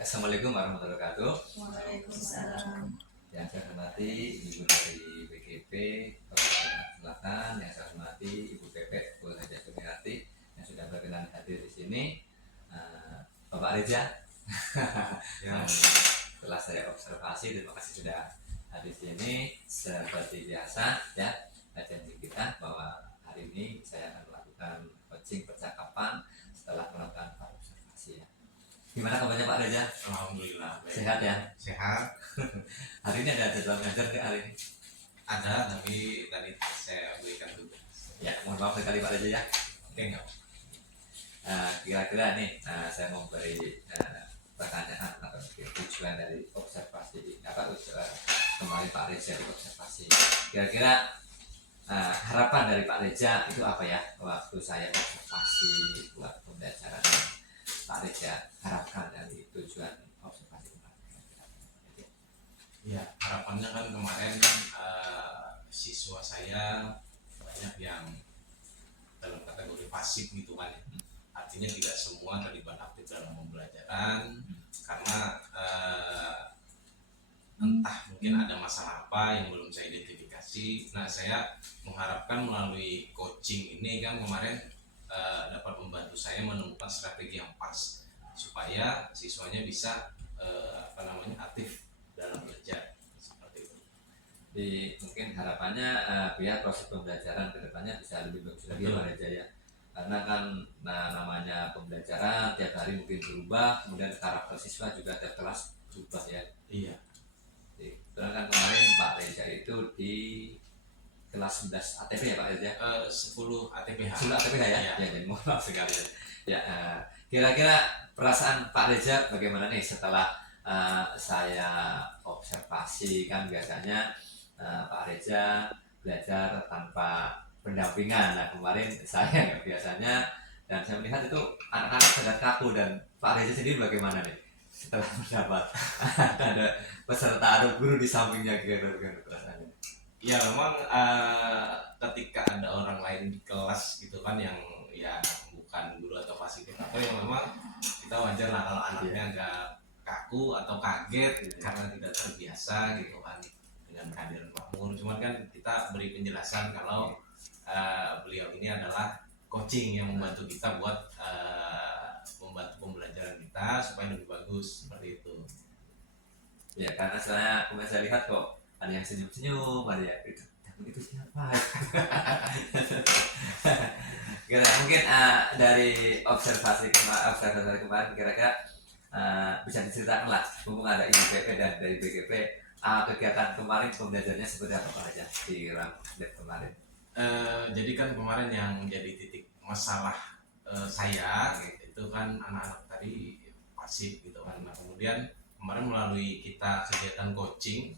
Assalamualaikum warahmatullahi wabarakatuh. Waalaikumsalam. Yang saya hormati Ibu dari BGP Kabupaten Selatan, yang saya hormati Ibu Pepek Bu Haja Sumiati yang sudah berkenan hadir di sini. Bapak Reza, yang setelah saya observasi, terima kasih sudah hadir di sini. Seperti biasa ya, janji kita bahwa hari ini saya akan melakukan coaching percakapan setelah melakukan observasi ya. Gimana kabarnya Pak Reza? Alhamdulillah baik. Sehat ya? Sehat. Hari ini ada jadwal ngajar nggak hari ini? Ada, tapi tadi saya berikan tugas. Ya, mohon maaf sekali Pak Reza ya. Oke, enggak? Kira-kira nih, saya mau beri pertanyaan atau tujuan dari observasi kemarin Pak Reza di observasi. Kira-kira harapan dari Pak Reza itu apa ya waktu saya observasi buat pembelajaran Pak Reza harapkan dari tujuan observasi kemarin? Ya, harapannya kan kemarin siswa saya banyak yang dalam kategori pasif gitu kan. Artinya tidak semua terlibat aktif dalam pembelajaran karena entah mungkin ada masalah apa yang belum saya identifikasi. Nah, saya mengharapkan melalui coaching ini kan kemarin dapat membantu saya menemukan strategi yang pas supaya siswanya bisa aktif dalam belajar seperti itu. Di mungkin harapannya biar proses pembelajaran kedepannya bisa lebih bagus lagi Pak Reza ya, karena kan namanya pembelajaran tiap hari mungkin berubah, kemudian karakter siswa juga tiap kelas berubah ya. Iya. Terus kan kemarin Pak Reza itu di kelas 11 ATP ya Pak Reza? 10 ATPH. 10 ATPH ya? Ya. Ya, mohon maaf sekali ya. Kira-kira perasaan Pak Reza bagaimana nih setelah saya observasi? Kan biasanya Pak Reza belajar tanpa pendampingan. Nah kemarin saya biasanya, dan saya melihat itu anak-anak sangat kaku, dan Pak Reza sendiri bagaimana nih setelah mendapat ada peserta atau guru di sampingnya, gimana perasaannya? Ya memang ketika ada orang lain di kelas gitu kan yang ya bukan guru atau fasilitator, yang memang kita wajar lah kalau anaknya agak kaku atau kaget karena tidak terbiasa gitu kan dengan kehadiran Pak Mur. Cuman kan kita beri penjelasan kalau beliau ini adalah coaching yang membantu kita buat membantu pembelajaran kita supaya lebih bagus seperti itu. Ya karena kemarin saya lihat kok ada yang senyum-senyum, ada yang itu siapa? Mungkin dari observasi kemarin kira-kira bisa diceritakan lah, mumpung ada Ibu PP dan dari BGP, kegiatan kemarin pembelajarannya seperti apa Pak Raja di Ramdet kemarin? Jadi kan kemarin yang jadi titik masalah saya itu kan anak-anak tadi pasif gitu kan. Nah kemudian kemarin melalui kita kegiatan coaching,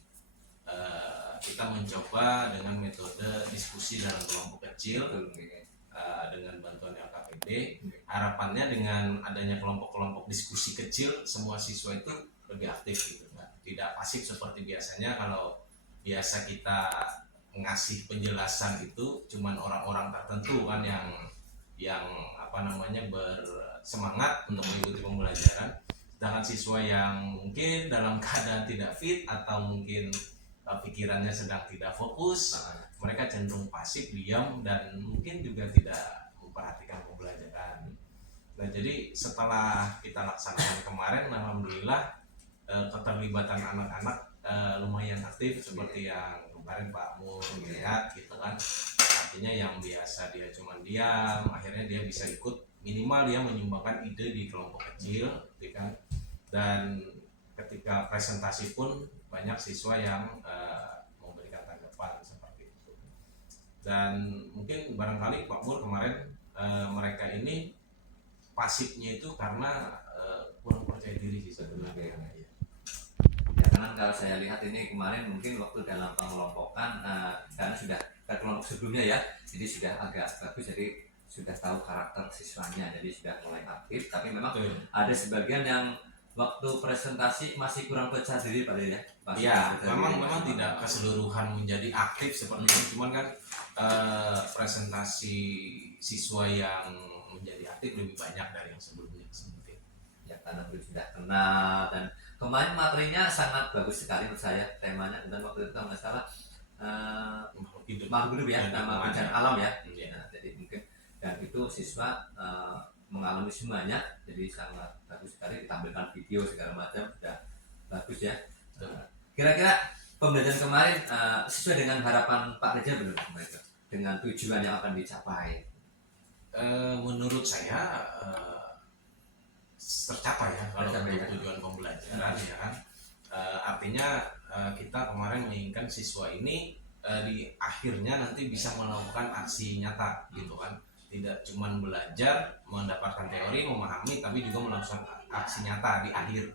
kita mencoba dengan metode diskusi dalam kelompok kecil dengan bantuan LKPD. Harapannya dengan adanya kelompok-kelompok diskusi kecil, semua siswa itu lebih aktif gitu kan. Tidak pasif seperti biasanya. Kalau biasa kita ngasih penjelasan itu cuman orang-orang tertentu kan yang bersemangat untuk mengikuti pembelajaran, sedangkan siswa yang mungkin dalam keadaan tidak fit atau mungkin pikirannya sedang tidak fokus, mereka cenderung pasif, diam, dan mungkin juga tidak memperhatikan pembelajaran. Nah jadi setelah kita laksanakan kemarin, alhamdulillah keterlibatan anak-anak lumayan aktif seperti yang kemarin Pak Mur lihat gitu kan. Artinya yang biasa dia cuma diam, akhirnya dia bisa ikut, minimal dia menyumbangkan ide di kelompok kecil gitu kan. Dan ketika presentasi pun banyak siswa yang memberikan tanggapan seperti itu. Dan mungkin barangkali Pak Mur kemarin mereka ini pasifnya itu karena kurang percaya diri sih sebenarnya. Ya karena kalau saya lihat ini kemarin mungkin waktu dalam pengelompokan, karena sudah ke kelompok sebelumnya ya, jadi sudah agak bagus, jadi sudah tahu karakter siswanya, jadi sudah mulai aktif. Tapi memang ada sebagian yang waktu presentasi masih kurang percaya diri Pak ya? Iya, memang tidak keseluruhan menjadi aktif seperti itu, cuman kan presentasi siswa yang menjadi aktif lebih banyak dari yang sebelumnya seperti itu. ya karena beliau sudah kenal. Dan kemarin materinya sangat bagus sekali menurut saya, temanya. Dan waktu itu kalau nggak salah makhluk hidup ya, nama bencana alam ya. Nah, jadi mungkin dan itu siswa mengalami semuanya, jadi sangat bagus sekali, ditampilkan video segala macam, sudah bagus ya. Kira-kira pembelajaran kemarin sesuai dengan harapan Pak Reza belum, dengan tujuan yang akan dicapai? Menurut saya tercapai ya kalau Tercapai, untuk ya. tujuan pembelajaran ya kan. Artinya kita kemarin menginginkan siswa ini di akhirnya nanti bisa melakukan aksi nyata gitu kan, tidak cuma belajar mendapatkan teori memahami, tapi juga melakukan aksi nyata di akhir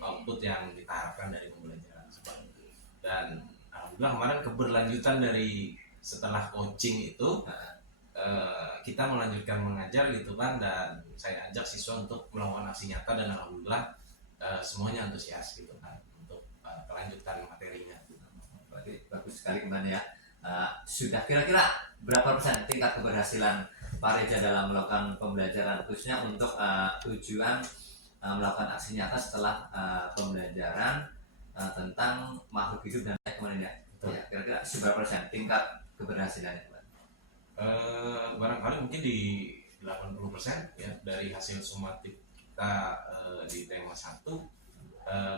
output yang kita harapkan dari pembelajaran seperti itu. Dan alhamdulillah kemarin keberlanjutan dari setelah coaching itu kita melanjutkan mengajar gitu kan, dan saya ajak siswa untuk melakukan aksi nyata, dan alhamdulillah semuanya antusias gitu kan untuk kelanjutan materinya. Berarti bagus sekali kemarin ya. Sudah kira-kira berapa persen tingkat keberhasilan Pak Reza dalam melakukan pembelajaran, khususnya untuk tujuan melakukan aksi nyata setelah pembelajaran tentang makhluk hidup dan kemarin ya? Ya, kira-kira seberapa persen tingkat keberhasilannya? Barangkali mungkin di 80% ya dari hasil sumatif kita di tema 1,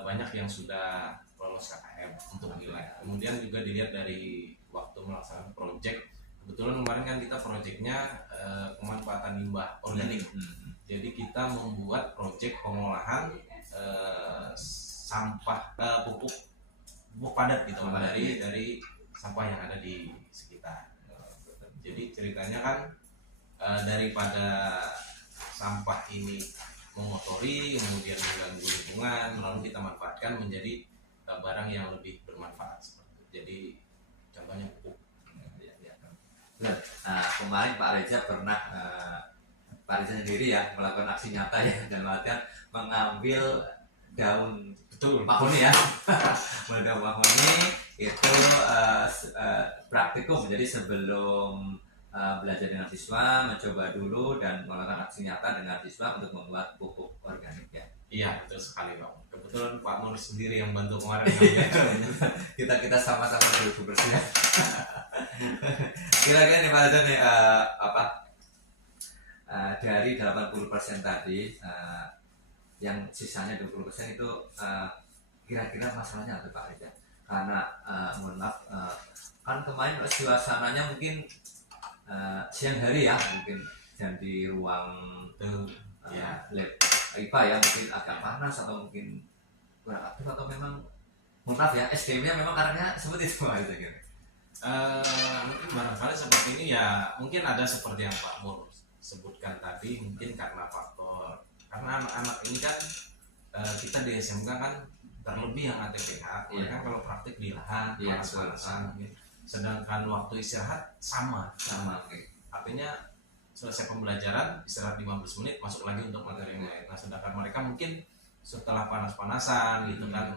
banyak yang sudah lolos KKM untuk nilai. Kemudian juga dilihat dari waktu melaksanakan proyek. Kebetulan kemarin kan kita proyeknya pemanfaatan limbah organik. Jadi kita membuat proyek pengolahan sampah pupuk padat gitu dari sampah yang ada di sekitar. Jadi ceritanya kan daripada sampah ini mengotori, kemudian mengganggu lingkungan, lalu kita manfaatkan menjadi barang yang lebih bermanfaat. Jadi contohnya pupuk. Kemarin Pak Reza pernah Pak Reza sendiri ya melakukan aksi nyata ya, dan latihan mengambil daun mahoni ya. Daun mahoni itu praktikum, jadi sebelum belajar dengan siswa mencoba dulu dan melakukan aksi nyata dengan siswa untuk membuat pupuk organik ya. Iya, betul sekali Pak. Kebetulan Pak Nur sendiri yang bantu kemarin. kita sama-sama dulu bersih. Kira-kira nih Pak Reza nih dari 80% tadi yang sisanya 20% itu kira-kira masalahnya apa Pak Reza? Karena mohon maaf, kan kemarin suasananya mungkin siang hari ya, mungkin dan di ruang lab IPA ya, mungkin agak panas atau mungkin kurang aktif, atau memang mohon maaf ya SDM-nya memang karena seperti itu Pak Reza gitu. Mungkin barangkali seperti ini ya, mungkin ada seperti yang Pak Mur sebutkan tadi, mungkin karena faktor karena anak-anak ini kan kita di SMK kan terlebih yang ATPH, mereka kalau praktik di lahan panas-panasan, sedangkan waktu istirahat sama. Artinya selesai pembelajaran istirahat 15 menit, masuk lagi untuk materi yang lain. Nah sedangkan mereka mungkin setelah panas-panasan gitu kan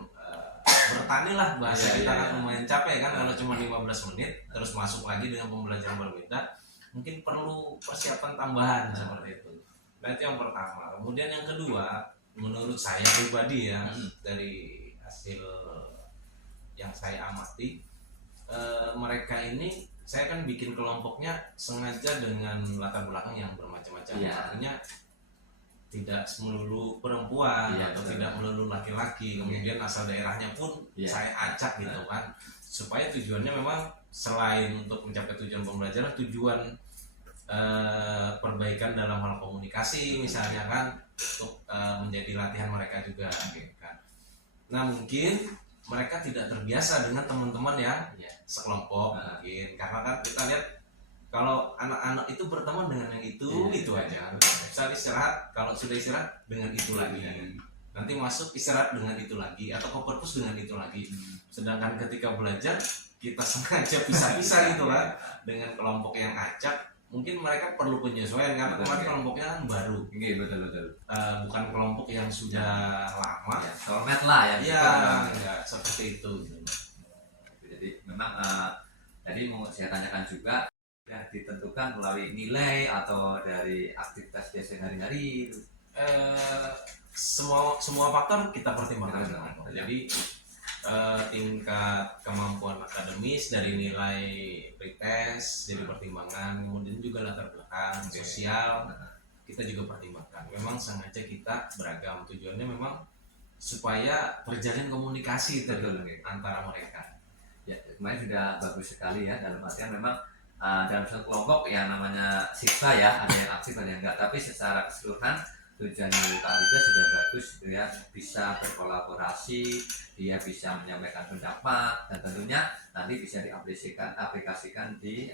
bertani lah bahasa kita kan lumayan capek kan kalau cuma 15 menit terus masuk lagi dengan pembelajaran berbeda, mungkin perlu persiapan tambahan seperti itu. Nah itu yang pertama. Kemudian yang kedua, menurut saya pribadi ya, dari hasil yang saya amati, mereka ini saya kan bikin kelompoknya sengaja dengan latar belakang yang bermacam-macam. Artinya tidak melulu perempuan atau tidak melulu laki-laki, kemudian asal daerahnya pun saya acak gitu kan, supaya tujuannya memang selain untuk mencapai tujuan pembelajaran, tujuan perbaikan dalam hal komunikasi misalnya kan, untuk menjadi latihan mereka juga gitu kan. Nah mungkin mereka tidak terbiasa dengan teman-teman yang sekelompok mungkin, karena kan kita lihat kalau anak-anak itu berteman dengan yang itu aja. Misal istirahat, kalau sudah istirahat dengan itu lagi, nanti masuk istirahat dengan itu lagi, atau ke perpus dengan itu lagi. Sedangkan ketika belajar kita sengaja pisah-pisah gitu kan dengan kelompok yang acak. Mungkin mereka perlu penyesuaian karena kemarin kelompoknya kan baru. Betul. Bukan kelompok yang sudah lama. Soulmate lah ya. Iya, seperti itu. Jadi memang tadi mau saya tanyakan juga, sudah ditentukan melalui nilai atau dari aktivitas dia sehari-hari? semua faktor kita pertimbangkan. Jadi tingkat kemampuan akademis dari nilai pretest jadi pertimbangan, kemudian juga latar belakang sosial kita juga pertimbangkan. Memang sengaja kita beragam, tujuannya memang supaya terjalin komunikasi antara mereka. Ya, kemarin sudah bagus sekali ya, dalam artian memang dalam satu kelompok yang namanya siswa ya, ada yang aktif ada yang enggak, tapi secara keseluruhan tujuan dari Pak Rija sudah bagus gitu ya, bisa berkolaborasi, dia bisa menyampaikan pendapat, dan tentunya nanti bisa diaplikasikan di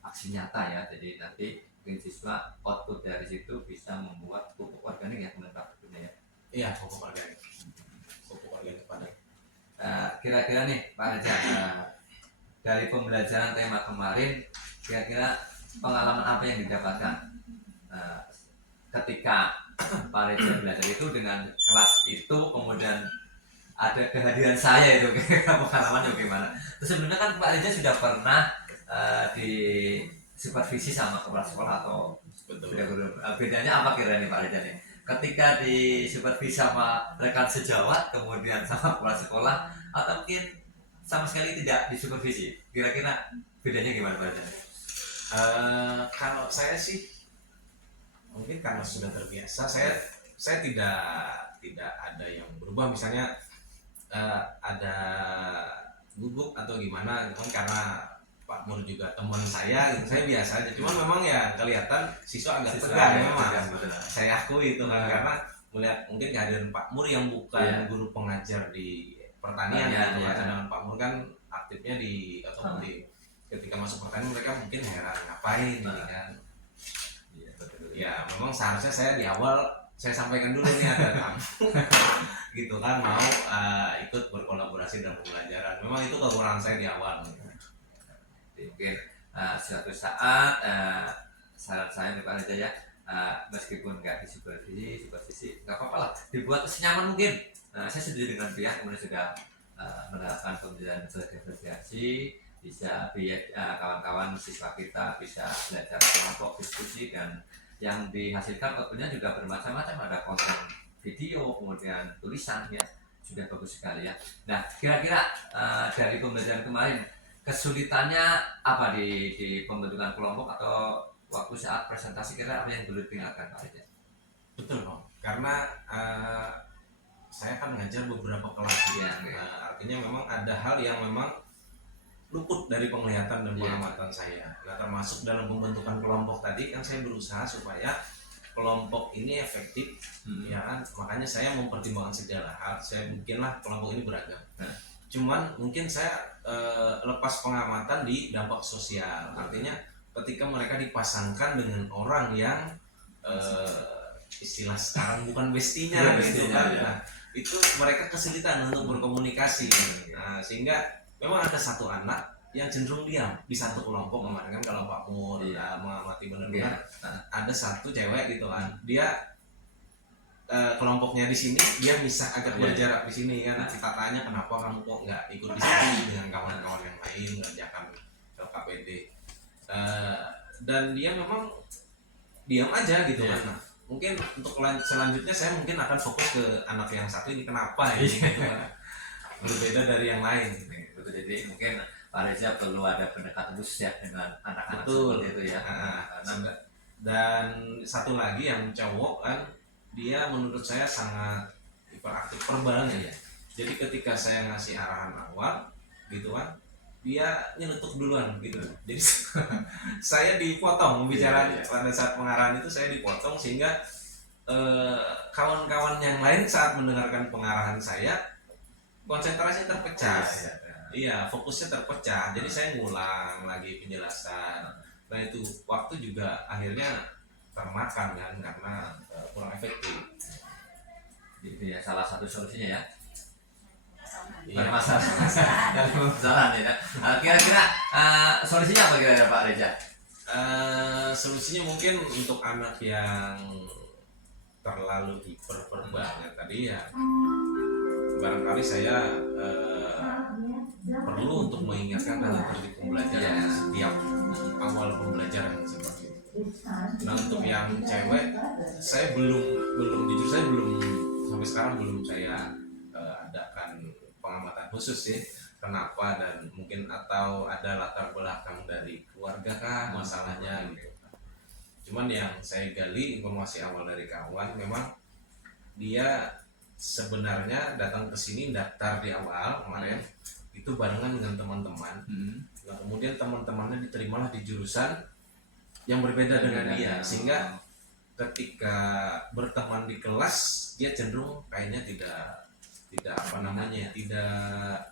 aksi nyata ya. Jadi nanti mungkin siswa output dari situ bisa membuat pupuk organik ya, kemudian Pak ya. Iya, pupuk organik padat. Kira-kira nih Pak Rija, dari pembelajaran tema kemarin, kira-kira pengalaman apa yang didapatkan ketika Pak Reza belajar itu dengan kelas itu, kemudian ada kehadiran saya itu, pengalamannya bagaimana? Terus sebenarnya kan Pak Reza sudah pernah di supervisi sama kepala sekolah atau bedanya apa kira nih Pak Reza nih? Ketika di supervisi sama rekan sejawat, kemudian sama kepala sekolah, atau mungkin sama sekali tidak disupervisi, kira-kira bedanya gimana Pak Reza? Kalau saya sih mungkin karena sudah terbiasa, saya tidak ada yang berubah, misalnya ada gugup atau gimana, karena Pak Mur juga teman saya gitu, saya biasa aja. Cuman memang ya kelihatan siswa agak tegang memang, saya akui itu kan, karena melihat mungkin kehadiran Pak Mur yang bukan guru pengajar di pertanian gitu kan. Sedangkan Pak Mur kan aktifnya di otomotif. Ketika masuk pertanian mereka mungkin heran ngapain gitu kan. Ya memang seharusnya saya di awal saya sampaikan dulu nih ada kamu gitu kan, mau ikut berkolaborasi dalam pembelajaran. Memang itu kekurangan saya di awal. Mungkin suatu saat saran saya nih Pak Reza ya, meskipun nggak supervisi nggak apa-apa lah, dibuat senyaman mungkin. Saya setuju dengan pihak kemudian sudah menerapkan pembelajaran berdifferensiasi, bisa kawan-kawan siswa kita bisa belajar kelompok, diskusi, dan yang dihasilkan tentunya juga bermacam-macam, ada konten video, kemudian tulisan ya, sudah bagus sekali ya. Nah, kira-kira dari pembelajaran kemarin kesulitannya apa di pembentukan kelompok atau waktu saat presentasi, kira apa yang dulu ditinggalkan Pak Reza? Betul Bang, karena saya kan ngajar beberapa kelas ya. Artinya memang ada hal yang memang luput dari penglihatan dan pengamatan saya. Nah, termasuk dalam pembentukan kelompok tadi kan saya berusaha supaya kelompok ini efektif, ya kan. Makanya saya mempertimbangkan segala hal. Saya bikinlah kelompok ini beragam. Cuman mungkin saya lepas pengamatan di dampak sosial. Artinya ketika mereka dipasangkan dengan orang yang istilah sekarang bukan bestinya gitu kan. Nah, itu mereka kesulitan untuk berkomunikasi. Nah, sehingga memang ada satu anak yang cenderung diam di satu kelompok kemarin kan, kalau Pak Mur mengamati benar-benar ada satu cewek gitu kan, dia kelompoknya di sini, dia bisa agak berjarak di sini kan. Kita tanya kenapa kamu kok nggak ikut di sini dengan kawan-kawan yang lain, ngajakan ke KPD, dan dia memang diam aja gitu kan. Nah, mungkin untuk selanjutnya saya mungkin akan fokus ke anak yang satu ini, kenapa ya gitu kan, berbeda dari yang lain. Jadi mungkin Pak Reza perlu ada pendekatan khusus ya dengan anak-anak seperti itu ya. Dan satu lagi yang cowok kan, dia menurut saya sangat hiperaktif verbalnya ya. Jadi ketika saya ngasih arahan awal gitu kan, dia nyelutuk duluan gitu. Jadi saya dipotong pembicaraan pada saat pengarahan itu, saya dipotong sehingga kawan-kawan yang lain saat mendengarkan pengarahan saya konsentrasi terpecah. Iya, fokusnya terpecah. Jadi saya ngulang lagi penjelasan. Nah itu waktu juga akhirnya termakan kan, karena kurang efektif. Itu ya salah satu solusinya ya. Iya. Masalah ya. Kira-kira solusinya apa kira-kira Pak Reza? Solusinya mungkin untuk anak yang terlalu hiperverbalnya tadi ya, barangkali saya perlu untuk mengingatkan dalam tertib pembelajaran setiap awal pembelajaran seperti itu. Nah untuk yang cewek saya belum jujur saya belum sampai sekarang belum saya adakan pengamatan khusus sih kenapa dan mungkin atau ada latar belakang dari keluarga kah masalahnya gitu. Cuman yang saya gali informasi awal dari kawan memang dia sebenarnya datang ke sini daftar di awal kemarin itu barengan dengan teman-teman. Nah, kemudian teman-temannya diterimalah di jurusan yang berbeda dengan dia sehingga ketika berteman di kelas dia cenderung kayaknya tidak apa namanya tidak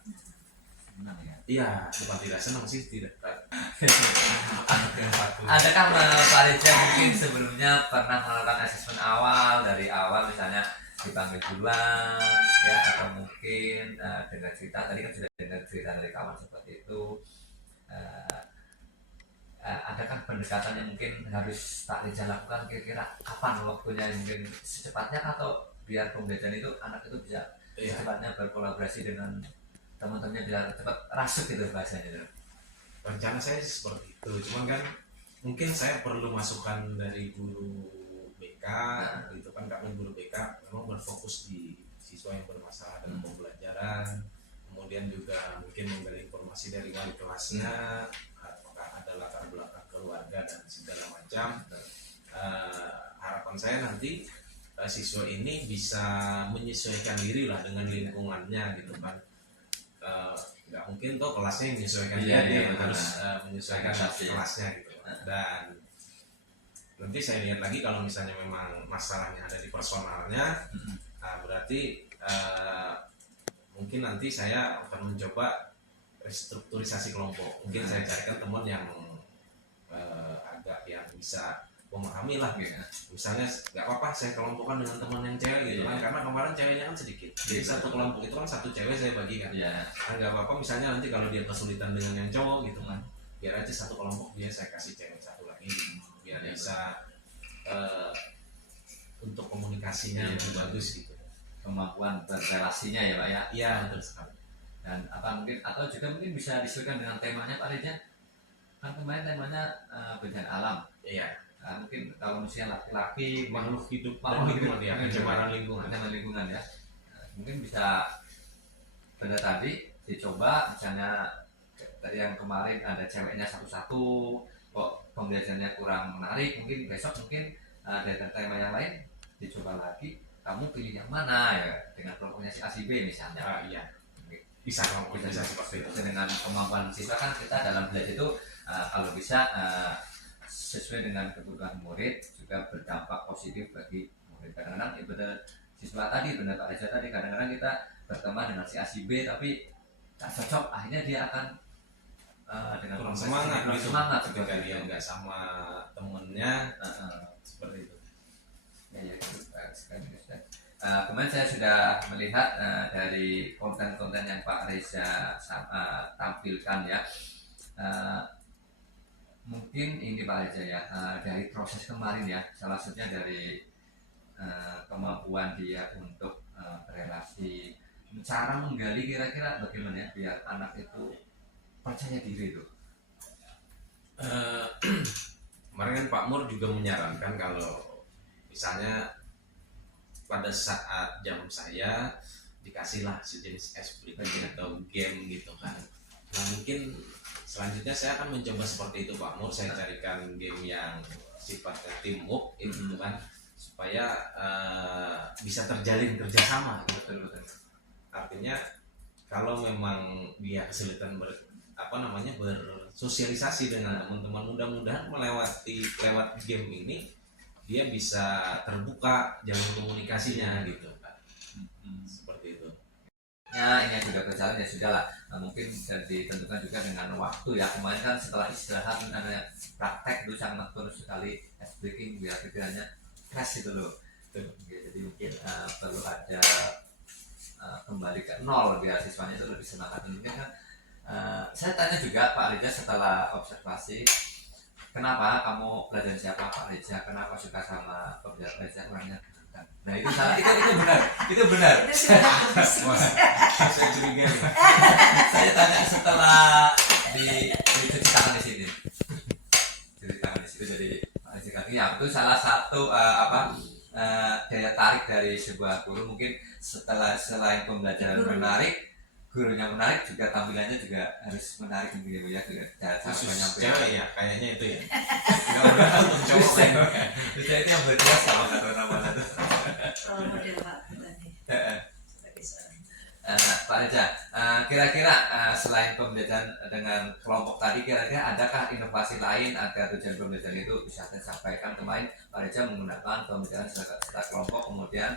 Senang ya. iya bukan tidak senang sih tidak Adakah Pak Reza mungkin sebelumnya pernah melakukan asesmen awal dari awal misalnya dipanggil duluan ya atau mungkin dengar cerita tadi kan sudah dengar cerita dari kawan seperti itu adakah pendekatan yang mungkin harus Pak Reza lakukan kira-kira kapan waktunya mungkin secepatnya atau biar pembelajaran itu anak itu bisa secepatnya berkolaborasi dengan teman-temannya biar cepat rasuk gitu bahasanya. Rencana saya sih seperti itu cuman kan mungkin saya perlu masukan dari guru BK gitu kan karena guru BK memang berfokus di siswa yang bermasalah dalam pembelajaran kemudian juga mungkin menggali informasi dari wali kelasnya apakah ada latar belakang keluarga dan segala macam. Harapan saya nanti siswa ini bisa menyesuaikan diri lah dengan lingkungannya gitu kan. Nggak mungkin tuh kelasnya yang menyesuaikan dia harus menyesuaikan kelasnya gitu dan nanti saya lihat lagi kalau misalnya memang masalahnya ada di personalnya berarti mungkin nanti saya akan mencoba restrukturisasi kelompok mungkin saya carikan teman yang agak yang bisa memahami lah gitu. Misalnya nggak apa-apa saya kelompokkan dengan teman yang cewek gitu kan karena kemarin ceweknya kan sedikit jadi satu kelompok itu kan satu cewek saya bagikan kan nggak apa-apa misalnya nanti kalau dia kesulitan dengan yang cowok gitu kan biar aja satu kelompok dia saya kasih cewek satu lagi biar bisa untuk komunikasinya lebih bagus gitu Kemampuan berrelasinya ya Pak ya. Iya betul sekali. Dan apa mungkin atau juga mungkin bisa disesuaikan dengan temanya Pak Reza kan kemarin temanya bencana alam. Iya. Mungkin kalau misalnya laki-laki Makhluk hidup makhluk lingkungan hidup, ya pencemaran lingkungan. pencemaran lingkungan ya. Mungkin bisa benar tadi dicoba misalnya tadi yang kemarin ada ceweknya satu-satu kok pembelajarannya kurang menarik mungkin besok mungkin ada tema yang lain dicoba lagi kamu pilih yang mana ya dengan kelompoknya si A si B misalnya. Iya bisa seperti itu. Dengan kemampuan siswa kan kita dalam belajar itu kalau bisa sesuai dengan kebutuhan murid juga berdampak positif bagi murid. Kadang-kadang ya benar siswa tadi benar Pak Reza tadi kadang-kadang kita berteman dengan si A si B tapi tak cocok akhirnya dia akan dengan kurang semangat gitu ketika gitu. dia nggak sama temennya seperti itu. Ya, itu sekali kemarin saya sudah melihat dari konten-konten yang Pak Reza tampilkan ya mungkin ini Pak Reza ya dari proses kemarin ya salah satunya dari kemampuan dia untuk berelasi cara menggali kira-kira bagaimana ya biar anak itu percaya diri itu. Kemarin kan Pak Mur juga menyarankan kalau misalnya pada saat jam saya dikasihlah sejenis aplikasi atau game gitu kan. Nah mungkin selanjutnya saya akan mencoba seperti itu Pak Mur. Saya carikan game yang sifatnya teamwork itu kan supaya bisa terjalin kerjasama. Betul. Artinya kalau memang dia kesulitan bersosialisasi dengan teman-teman mudah-mudahan lewat game ini dia bisa terbuka jalan komunikasinya gitu kan. Seperti itu ya ini sudah berjalan ya sudah lah mungkin bisa ditentukan juga dengan waktu ya kemarin kan setelah istirahat ada praktek itu sangat penuh sekali ice breaking biar pikirannya fresh gitu loh jadi mungkin perlu ada kembali ke nol biar siswanya itu lebih semangat mungkin kan saya tanya juga Pak Reza setelah observasi kenapa kamu belajar siapa Pak Reza? Kenapa suka sama pembelajar Reza orangnya ganteng? Nah itu salah, itu benar. Itu sudah bisnis. saya curiga nih. Saya tanya setelah di cuci tangan di sini. Cuci tangan di situ jadi Pak Reza Ya, itu salah satu daya tarik dari sebuah guru. Mungkin selain pembelajaran menarik, gurunya menarik, juga tampilannya juga harus menarik gitu ya, cara Khusus penyampaian. cewek ya kayaknya itu ya. Enggak pernah untuk cowok kan. Bisa itu yang berjelas sama kata nama itu. Role model Pak tadi sebagai seorang. Pak Reza, kira-kira selain pembelajaran dengan kelompok tadi, kira-kira adakah inovasi lain agar tujuan pembelajaran itu bisa tersampaikan? Kemarin Pak Reza menggunakan pembelajaran secara kelompok, kemudian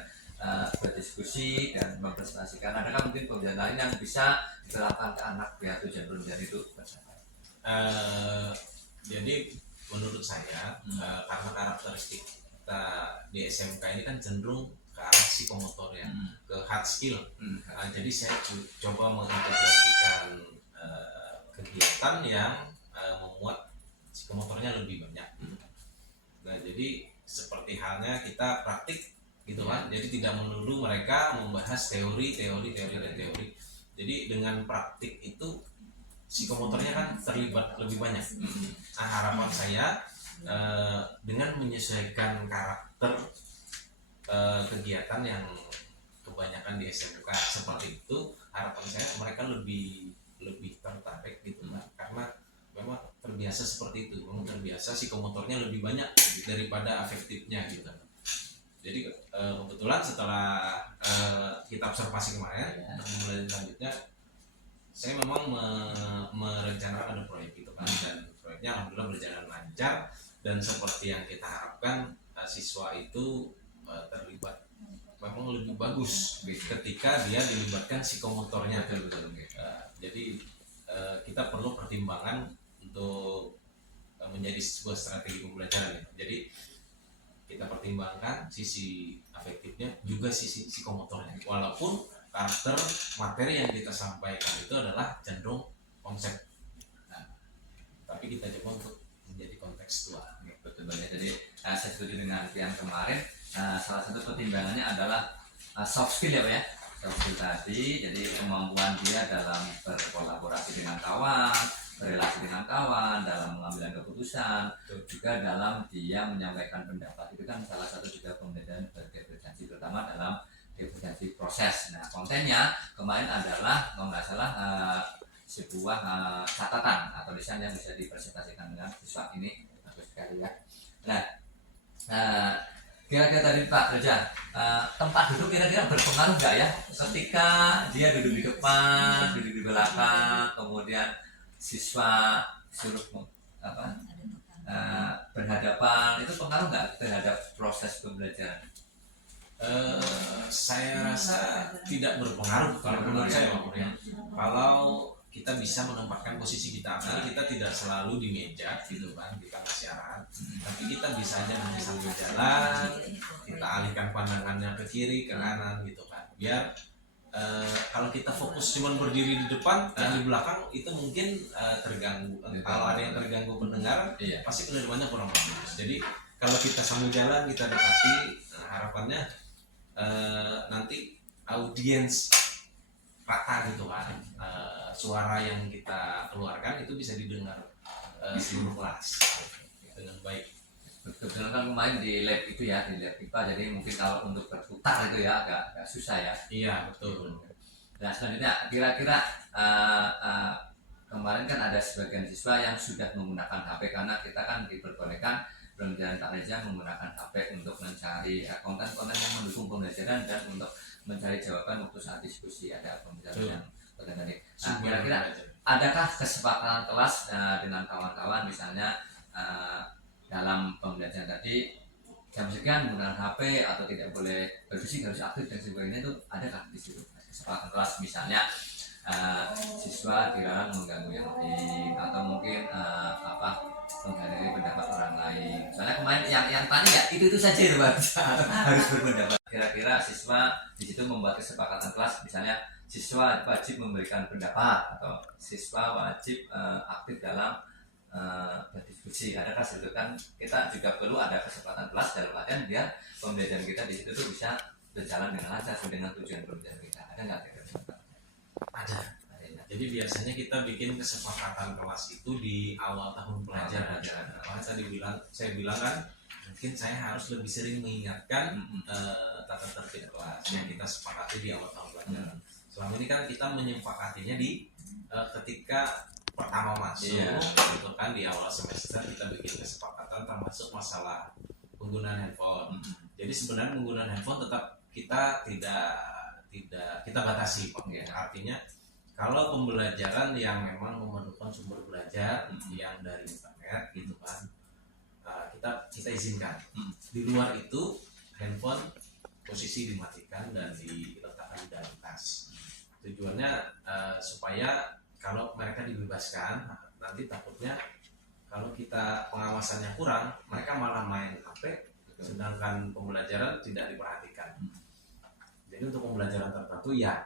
berdiskusi dan mempresentasikan. Adakah mungkin pembelajaran lain yang bisa diterapkan ke anak biar tujuan pembelajaran itu tercapai? Jadi menurut saya karena karakteristik kita di SMK ini kan cenderung ke arah psikomotor ya, ke hard skill. Jadi saya coba mengintegrasikan kegiatan yang memuat psikomotornya lebih banyak. Nah, jadi seperti halnya kita praktik gitu kan. Jadi tidak melulu mereka membahas teori. Jadi dengan praktik itu psikomotornya kan terlibat lebih banyak. Nah, harapan saya dengan menyesuaikan karakter kegiatan yang kebanyakan di SMK seperti itu, harapan saya mereka lebih tertarik gitu kan, karena memang terbiasa seperti itu, memang terbiasa psikomotornya lebih banyak daripada afektifnya gitu. Jadi kebetulan setelah kita observasi kemarin, untuk mulai selanjutnya saya memang merencanakan ada proyek gitu kan, dan proyeknya alhamdulillah berjalan lancar, dan seperti yang kita harapkan siswa itu terlibat memang lebih bagus ketika dia dilibatkan psikomotornya. Jadi kita perlu pertimbangan untuk menjadi sebuah strategi pembelajaran. Jadi kita pertimbangkan sisi afektifnya juga sisi psikomotornya, walaupun karakter materi yang kita sampaikan itu adalah cenderung konsep, tapi kita coba untuk menjadi kontekstual. Betul banget. Jadi saya setuju dengan yang kemarin. Salah satu pertimbangannya adalah soft skill ya Pak ya, soft skill tadi. Jadi kemampuan dia dalam berkolaborasi dengan kawan, berrelasi dengan kawan, dalam mengambil keputusan, juga dalam dia menyampaikan pendapat. Itu kan salah satu juga pembedaan berkompetensi, terutama dalam kompetensi proses. Nah, kontennya kemarin adalah kalau nggak salah sebuah catatan atau desain yang bisa dipresentasikan dengan siswa. Ini bagus sekali ya. Nah, kira-kira tadi Pak Reza, tempat duduk kira-kira berpengaruh nggak ya ketika dia duduk di depan, duduk di belakang, kemudian siswa suruh berhadapan, itu pengaruh nggak terhadap proses pembelajaran? Saya rasa tidak berpengaruh kalau menurut saya Pak Purya. Kalau kita bisa menempatkan posisi kita, kita tidak selalu di meja gitu kan, kita ngasih arahan, tapi kita bisa aja nanti sambil jalan kita alihkan pandangannya ke kiri ke kanan gitu kan, biar kalau kita fokus cuma berdiri di depan dan di belakang itu mungkin terganggu. Kalau ada yang terganggu pendengar, pasti pendengarannya kurang bagus. Jadi kalau kita sambil jalan kita dekati, harapannya nanti audiens rata gitu kan, suara yang kita keluarkan itu bisa didengar seluruh kelas dengan baik. Kebetulan kan kemarin di lab itu ya, di lab IPA, jadi mungkin kalau untuk berputar itu ya agak susah ya. Iya betul. Nah selanjutnya kira-kira kemarin kan ada sebagian siswa yang sudah menggunakan HP, karena kita kan diperbolehkan pembelajaran Pak Reza menggunakan HP untuk mencari konten-konten yang mendukung pembelajaran dan untuk mencari jawaban waktu saat diskusi, ada pembelajaran yang tadi. Nah kira-kira adakah kesepakatan kelas dengan kawan-kawan, misalnya dalam pembelajaran tadi jam sekian menggunakan HP atau tidak boleh berbisik, harus aktif dan sebagainya, itu adakah di situ kesepakatan kelas? Misalnya siswa dilarang mengganggu yang lain, atau mungkin menghargai pendapat orang lain. Soalnya kemarin yang tanya ya itu saja itu harus berpendapat. Kira-kira siswa di situ membuat kesepakatan kelas, misalnya siswa wajib memberikan pendapat atau siswa wajib aktif dalam berdiskusi. Adakah itu kan kita juga perlu ada kesempatan kelas dalam artian biar pembelajaran kita di situ tuh bisa berjalan dengan lancar dengan tujuan pembelajaran kita. Ada nggak kira-kira? Ada. Jadi biasanya kita bikin kesepakatan kelas itu di awal tahun pelajaran. Makanya saya bilang kan, mungkin saya harus lebih sering mengingatkan tata tertib kelas yang kita sepakati di awal tahun pelajaran. Selama ini kan kita menyepakatinya di ketika pertama masuk, gitu kan, di awal semester kita bikin kesepakatan termasuk masalah penggunaan handphone. Jadi sebenarnya penggunaan handphone tetap kita tidak kita batasi, Pak. Artinya kalau pembelajaran yang memang memerlukan sumber belajar yang dari internet, gitu kan, kita izinkan. Di luar itu handphone posisi dimatikan dan diletakkan di dalam tas. Tujuannya supaya kalau mereka dibebaskan, nanti takutnya kalau kita pengawasannya kurang, mereka malah main HP, sedangkan pembelajaran tidak diperhatikan. Jadi untuk pembelajaran tertentu ya,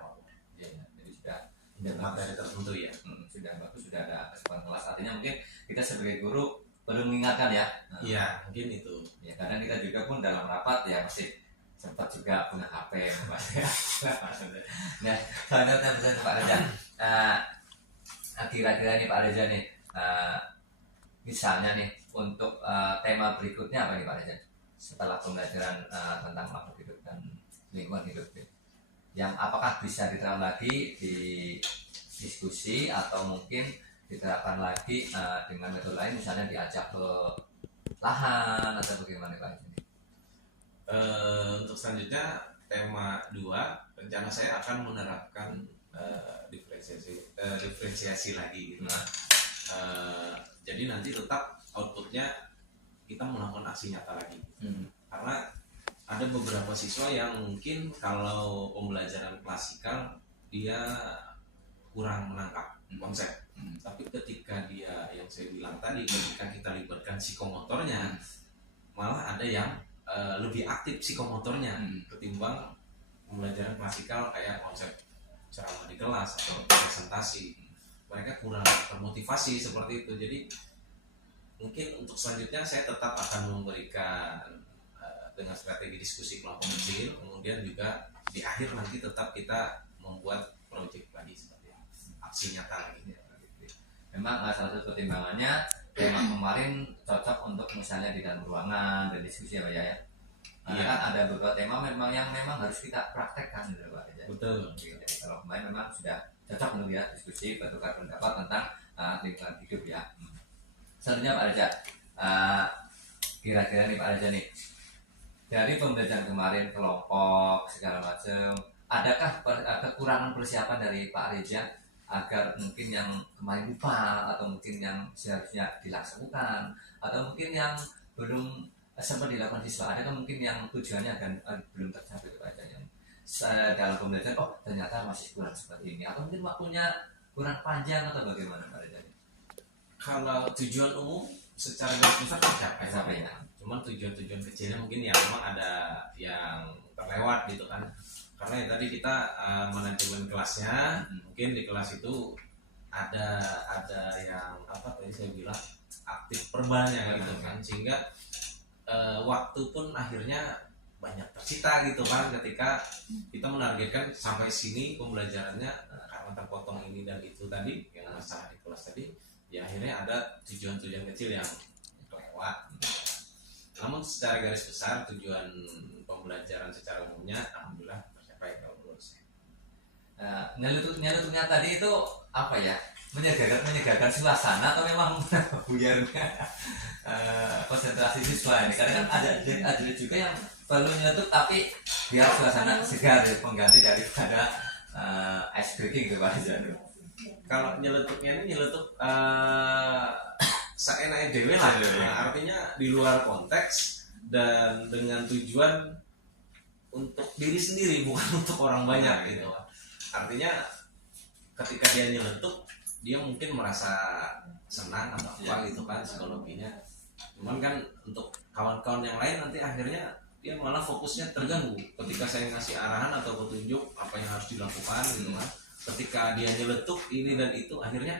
jadi sudah materi tertentu ya, sudah bagus, sudah ada kesempatan kelas. Artinya mungkin kita sebagai guru perlu mengingatkan ya. Iya, mungkin itu. Ya, kadang kita juga pun dalam rapat ya masih sempat juga punya HP ya. Nah, selanjutnya bisa Pak Reza. Kira-kira nih Pak Reza nih, misalnya nih untuk tema berikutnya apa nih Pak Reza? Setelah pembelajaran tentang makhluk hidup dan lingkungan hidup, yang apakah bisa diterapkan lagi di diskusi atau mungkin diterapkan lagi dengan metode lain, misalnya diajak ke lahan atau bagaimana Pak Reza? Untuk selanjutnya tema 2, rencana saya akan menerapkan diferensiasi lagi gitu. Jadi nanti tetap outputnya kita melakukan aksi nyata lagi. Karena ada beberapa siswa yang mungkin kalau pembelajaran klasikal dia kurang menangkap konsep. Tapi ketika dia, yang saya bilang tadi, ketika kita libatkan psikomotornya, malah ada yang lebih aktif psikomotornya ketimbang pembelajaran klasikal kayak konsep ceramah di kelas atau presentasi. Mereka kurang termotivasi seperti itu. Jadi mungkin untuk selanjutnya saya tetap akan memberikan dengan strategi diskusi kelompok kecil, kemudian juga di akhir nanti tetap kita membuat proyek lagi seperti aksi nyata lagi. Memang salah satu pertimbangannya tema kemarin cocok untuk misalnya di dalam ruangan dan diskusi ya Pak ya. Karena kan ada beberapa tema yang memang harus kita praktekkan gitu Pak ya. Betul. Jadi kalau kemarin memang sudah cocok untuk ya diskusi bertukar pendapat tentang lingkungan hidup ya. Selanjutnya Pak Reza, kira-kira nih Pak Reza nih, dari pembelajaran kemarin kelompok segala macam, adakah kekurangan persiapan dari Pak Reza agar mungkin yang kemarin lupa atau mungkin yang seharusnya dilaksanakan atau mungkin yang belum sempat dilakukan siswa, adakah mungkin yang tujuannya dan belum tercapai Pak Reza yang dalam pembelajaran ternyata masih kurang seperti ini, atau mungkin waktunya kurang panjang atau bagaimana Pak Reza? Kalau tujuan umum secara garis besar tercapai ya. Cuman tujuan-tujuan kecilnya mungkin ya memang ada yang terlewat gitu kan. Karena ya tadi kita manajemen kelasnya, mungkin di kelas itu ada yang apa tadi saya bilang aktif perbannya gitu kan, sehingga waktu pun akhirnya banyak tersita gitu kan ketika kita menargetkan sampai sini pembelajarannya, karena terpotong ini dan itu tadi yang masalah di kelas tadi, ya akhirnya ada tujuan-tujuan kecil yang kelewat. Namun secara garis besar tujuan pembelajaran secara umumnya alhamdulillah tercapai kalau menurut saya. Nyelutupnya tadi itu apa ya? Menyegarkan suasana atau memang buyarnya konsentrasi siswa ini? Karena kan ada juga yang perlu nyelutup tapi biar suasana segar ya, pengganti daripada ice breaking gitu Pak Reza. Kalau nyelutupnya ini nyelutup seenaknya dewe lah. Artinya di luar konteks dan dengan tujuan untuk diri sendiri, bukan untuk orang banyak gitu. Artinya ketika dia nyeletuk, dia mungkin merasa senang atau apa gitu kan psikologinya. Cuman kan untuk kawan-kawan yang lain nanti akhirnya dia malah fokusnya terganggu ketika saya ngasih arahan atau petunjuk apa yang harus dilakukan gitu kan. Ketika dia nyeletuk ini dan itu, akhirnya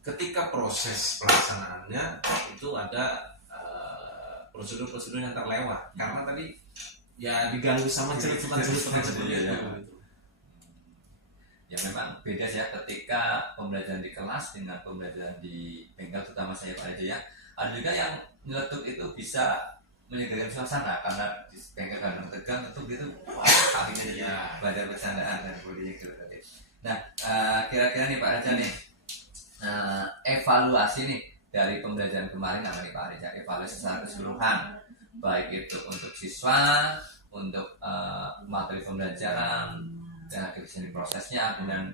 ketika proses pelaksanaannya itu ada prosedur-prosedur yang terlewat karena tadi ya diganggu sama celutukan seperti itu. ya memang beda ya ketika pembelajaran di kelas dengan pembelajaran di bengkel, terutama saya Pak Reza ya. Ada juga yang nyeletuk itu bisa menyegarkan suasana, karena di bengkel kadang tegang itu gitu, wah kakinya jadi belajar bercandaan dan sebagainya gitu tadi. Nah, kira-kira nih Pak Reza nih, evaluasi nih dari pembelajaran kemarin apa nih Pak Reza, evaluasi secara keseluruhan, baik itu untuk siswa, untuk materi pembelajaran, dari sini prosesnya, kemudian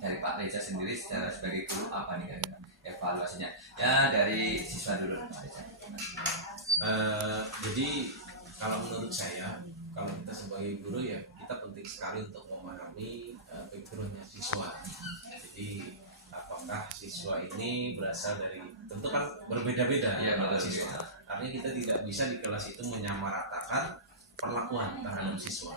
dari Pak Reza sendiri secara sebagai guru apa nih kan evaluasinya ya, dari siswa dulu Pak Reza. Jadi kalau menurut saya, kalau kita sebagai guru ya kita penting sekali untuk memahami backgroundnya siswa. Jadi apakah siswa ini berasal dari, tentu kan berbeda-beda ya siswa. Artinya kita tidak bisa di kelas itu menyamaratakan perlakuan terhadap siswa,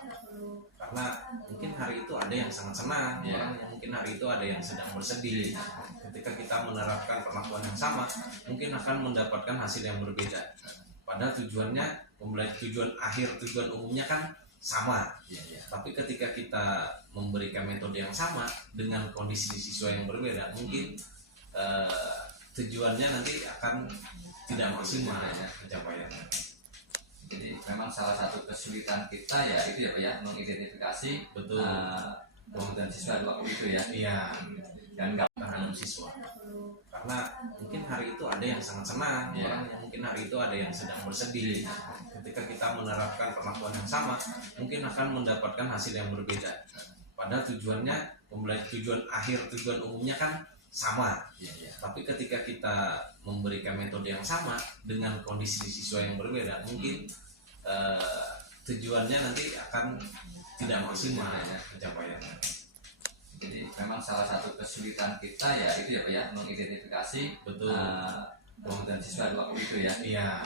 karena mungkin hari itu ada yang sangat senang, orang mungkin hari itu ada yang sedang bersedih. Ketika kita menerapkan perlakuan yang sama, mungkin akan mendapatkan hasil yang berbeda. Padahal tujuannya, tujuan akhir, tujuan umumnya kan sama. Tapi ketika kita memberikan metode yang sama dengan kondisi siswa yang berbeda, mungkin tujuannya nanti akan tidak maksimal pencapaiannya. Jadi memang salah satu kesulitan kita ya itu ya Pak ya, mengidentifikasi kebutuhan siswa waktu itu ya. Iya. Dan nggak terhadap siswa. Karena mungkin hari itu ada yang sangat senang, orang mungkin hari itu ada yang sedang bersedih. Ketika kita menerapkan perlakuan yang sama, mungkin akan mendapatkan hasil yang berbeda. Padahal tujuannya, tujuan akhir, tujuan umumnya kan sama. Tapi ketika kita memberikan metode yang sama dengan kondisi siswa yang berbeda, mungkin tujuannya nanti akan tidak maksimal pencapaiannya. Jadi memang salah satu kesulitan kita ya itu ya Pak ya, mengidentifikasi kebutuhan siswa waktu itu ya. Iya.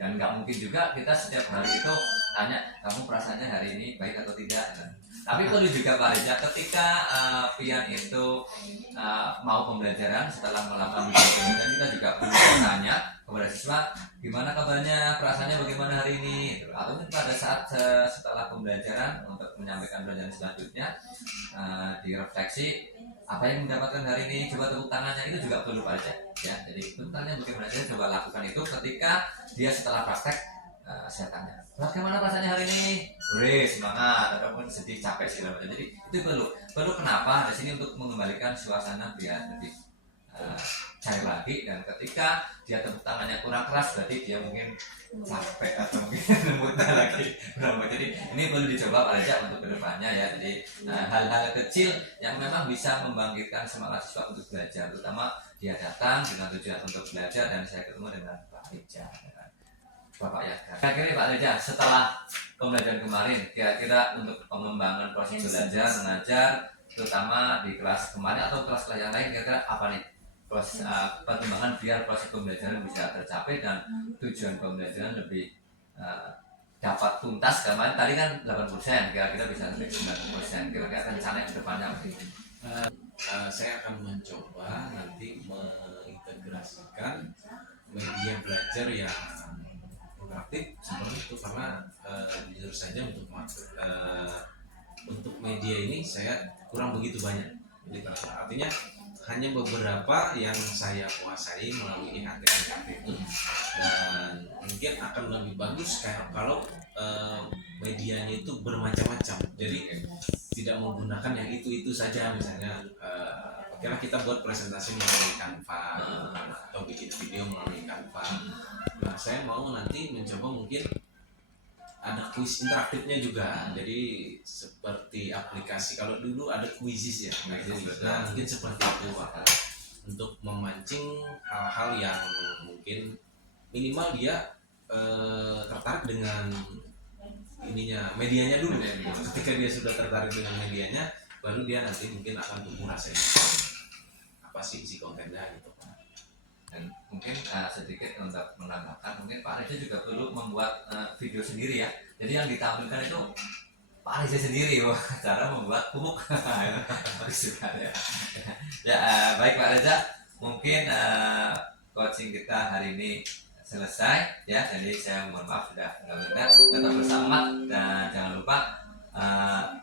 Dan nggak mungkin juga kita setiap hari itu tanya kamu perasaannya hari ini baik atau tidak. Tapi perlu juga Pak Reza, ketika Pian itu mau pembelajaran setelah melakukan pembelajaran, kita juga perlu bertanya kepada siswa gimana kabarnya, perasaannya bagaimana hari ini, atau mungkin pada saat setelah pembelajaran untuk menyampaikan pelajaran selanjutnya direfleksi apa yang mendapatkan hari ini, coba tepuk tangannya, itu juga perlu Pak Reza ya. Jadi tepuk tangannya bagaimana, saya coba lakukan itu ketika dia setelah praktek. Saya tanya, bagaimana rasanya hari ini? Semangat, ataupun sedih, capek segala macam. Jadi itu perlu kenapa di sini untuk mengembalikan suasana biar lebih cair lagi. Dan ketika dia tepuk tangannya kurang keras, berarti dia mungkin capek atau mungkin mudah lagi. Jadi ini perlu dicoba Pak Reza untuk kedepannya ya. Jadi hal-hal kecil yang memang bisa membangkitkan semangat siswa untuk belajar, terutama dia datang dengan tujuan untuk belajar dan saya ketemu dengan Pak Reza. Bapak ya. Kira-kira Pak Reza, setelah pembelajaran kemarin, kira-kira untuk pengembangan proses belajar mengajar, terutama di kelas kemarin atau kelas-kelas yang lain, kira-kira apa nih proses perkembangan biar proses pembelajaran bisa tercapai dan tujuan pembelajaran lebih dapat tuntas? Kemarin tadi kan 8%, kira-kira bisa sampai 90%. Kira-kira rencana ke depannya apa? Saya akan mencoba nanti mengintegrasikan media belajar yang interaktif seperti itu, karena jujur saja untuk media ini saya kurang begitu banyak. Jadi artinya hanya beberapa yang saya kuasai melalui IHT itu, dan mungkin akan lebih bagus kalau medianya itu bermacam-macam. Jadi tidak menggunakan yang itu saja. Misalnya kira kita buat presentasi melalui Canva atau bikin video melalui Canva. Nah, saya mau nanti mencoba mungkin ada kuis interaktifnya juga. Jadi seperti aplikasi, kalau dulu ada Quizizz ya. Nah, mungkin seperti itu Pak. Untuk memancing hal-hal yang mungkin minimal dia tertarik dengan medianya dulu. Ketika dia sudah tertarik dengan medianya, baru dia nanti mungkin akan tumbuh rasanya apa sih isi kontennya gitu. Dan mungkin sedikit untuk menambahkan, mungkin Pak Reza juga perlu membuat video sendiri ya. Jadi yang ditampilkan itu Pak Reza sendiri, cara membuat pupuk. Bagus juga ya. Ya baik Pak Reza, mungkin coaching kita hari ini selesai ya. Jadi saya mohon maaf sudah benar-benar, tetap bersemangat dan jangan lupa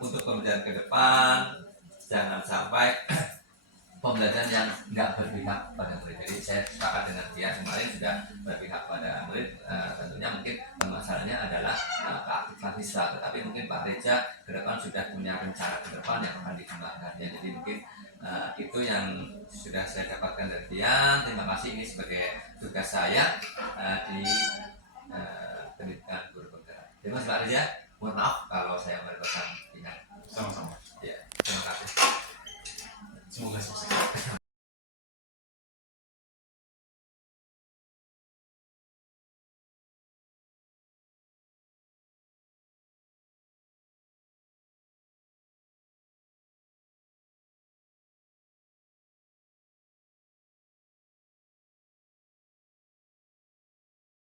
untuk pembelajaran ke depan jangan sampai pembelajaran yang nggak berpihak pada murid. Jadi saya sepakat dengan dia kemarin sudah berpihak pada murid. Tentunya mungkin masalahnya adalah keaktifan siswa, tetapi mungkin Pak Reja ke depan sudah punya rencana ke depan yang akan dikembangkan. Ya, jadi mungkin itu yang sudah saya dapatkan dari dia. Terima kasih, ini sebagai tugas saya di pendidikan guru penggerak. Terima kasih Pak Reja. Mohon maaf kalau saya merepotkan pihak. Sama-sama. Ya, terima kasih. Semoga sukses.